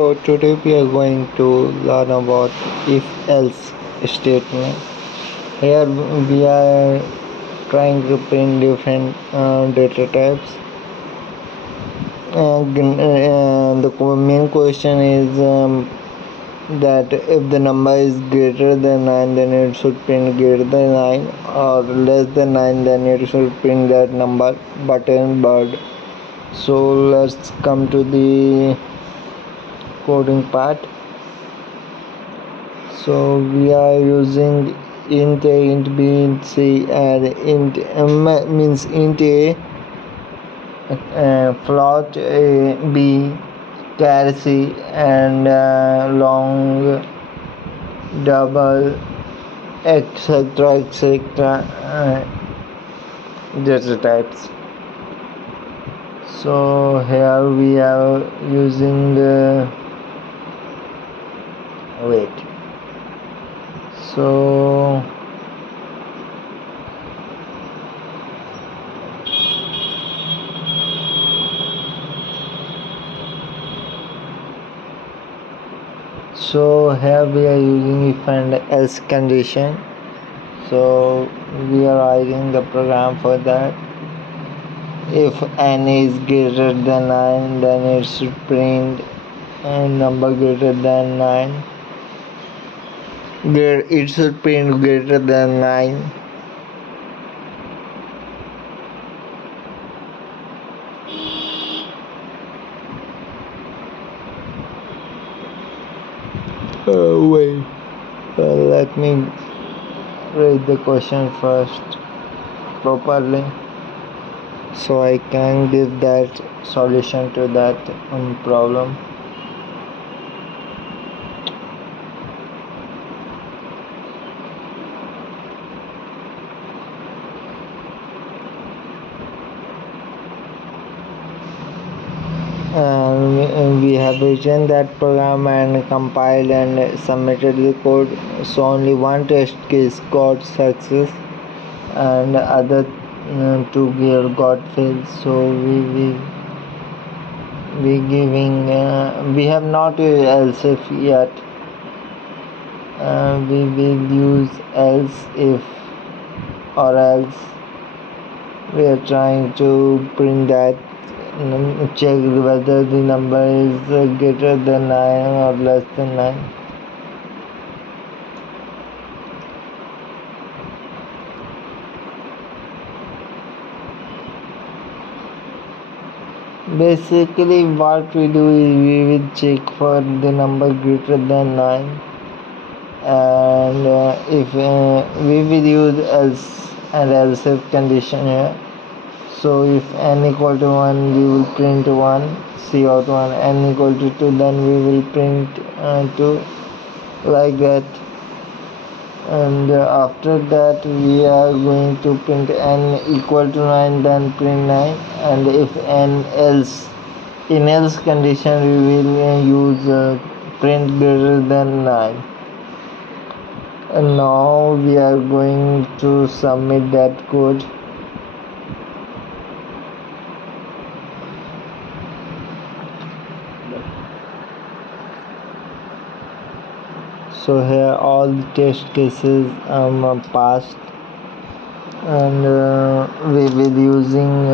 So today we are going to learn about if-else statement. Here we are trying to print different data types. The main question is that if the number is greater than 9, then it should print greater than 9, or less than 9, then it should print that number button bird. So let's come to the coding part. So we are using int a, int b, int c, and int m means int a, float a, b, char c, and long, double, etc. Data types. So here we are using wait. So here we are using if and else condition. So we are writing the program for that. If n is greater than 9, then it should print a number greater than 9. It should print greater than 9. Wait, let me read the question first properly, so I can give that solution to that problem. And we have written that program and compiled and submitted the code. So only one test case got success and other two got failed. So we giving we have not used else if yet. We will use else if, or else we are trying to print that, check whether the number is greater than 9 or less than 9. Basically what we do is we will check for the number greater than 9, and if we will use else and else if condition here. So if n equal to 1, we will print 1, cout 1, n equal to 2, then we will print 2, like that. And after that we are going to print n equal to 9, then print 9. And if n else, in else condition, we will use print greater than 9. And now we are going to submit that code. So here all the test cases passed, and we will using